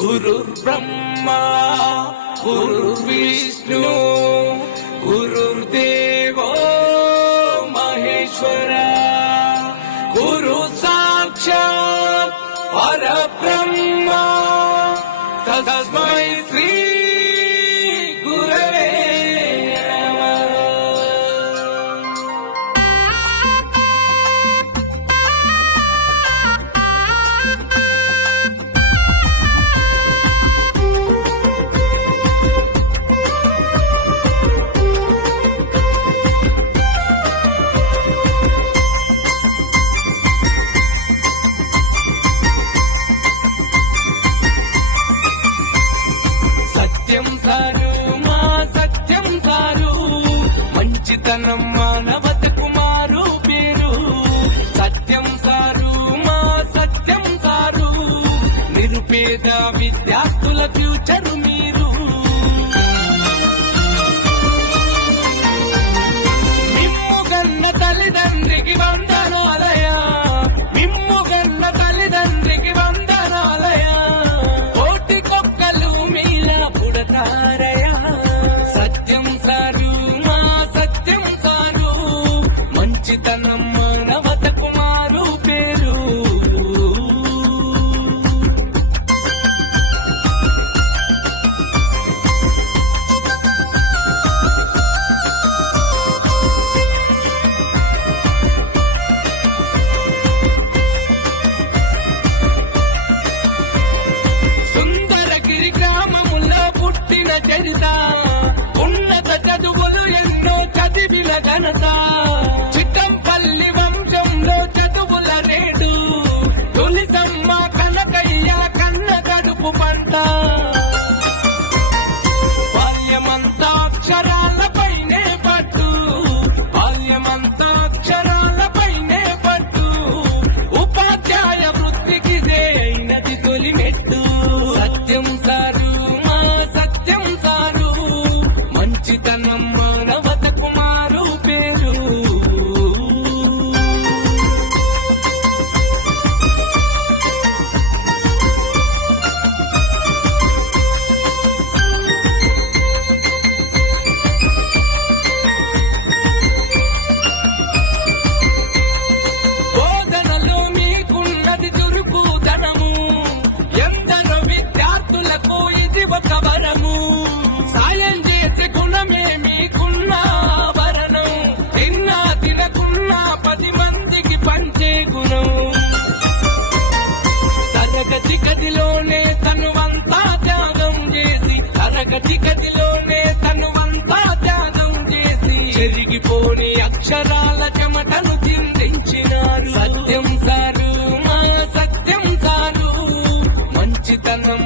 गुरुर्ब्रह्मा गुरुर्विष्णु गुरुर्देवो महेश्वरा गुरु साक्षात् परब्रह्मा तस्मै श्री गुरवे नमः। సత్యం సారు మా సత్యం సారు మంచితనం మానవతకు మారు పేరు సత్యం సారు మా సత్యం సారు నిరుపేద విద్యార్థుల ఫ్యూచరు మీరు మిమ్ముగన్న తల్లిదండ్రికి వందనాలయ మిమ్ముగన్న తల్లిదండ్రికి వందనాలయ కోటికొక్కలు మీలా పుడతారయా సత్యం సారు మా సత్యం సారు మంచితనం మానవతకు మారు పేరు సుందరగిరి గ్రామములో పుట్టిన చరిత ఉన్నత చదువులు ఎన్నో చదివిన ఘనత చిట్టంపల్లి వంశంలో చదువుల రేడు తొలిసమ్మ కనకయ్య కన్న కడుపు పంట బాల్యమంతా అక్షరాలపైనే పట్టు బాల్యమంతా అక్షరాలపైనే పట్టు ఉపాధ్యాయ వృత్తికి అయినది తొలి మెట్టు సత్యం సారు మా సత్యం సారు మంచితనం మానవతకు మారు పేరు బోధనలో మీకున్నది చురుకుదనము ఎందరో విద్యార్థులకు ఇది ఒక వరము సాయం చేసే గుణమే మీకున్న వరణం తిన్నా తినకున్నా 10 మందికి పంచే గుణం తరగతి గదిలోనే తనువంతా త్యాగం చేసి తరగతి గదిలోనే తనువంతా త్యాగం చేసి చెరిగిపోని అక్షరాల చెమటను చిందించినారు సత్యం సారు మా సత్యం సారు మంచితనం